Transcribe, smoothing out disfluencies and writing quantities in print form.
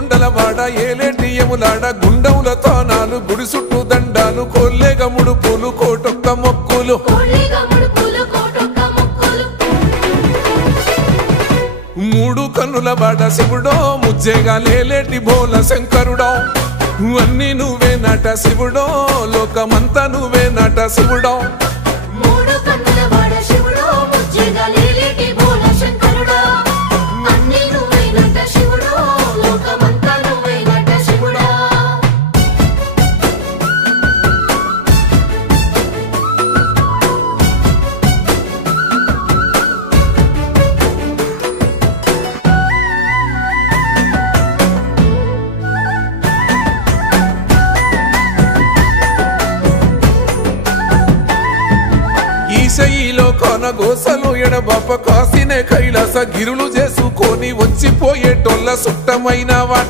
కొండలవాడ ఏలేటియములాడ గుండముల తానాలు గుడి చుట్టూ దండాలు కోల్లేగ ముడుపులు కోటొక్క మొక్కులు మూడు కన్నుల బాట శివుడో ముజ్జేగా లేలేటి బోల శంకరుడో అన్ని నువ్వే నట శివుడో లోకమంతా నువ్వే నట శివుడో ఈశయిలో కొనగోసలు ఎడబాప కాసినే కైలాస గిరులు చేసుకొని వచ్చిపోయేటోళ్ళ సుట్టమైన వాట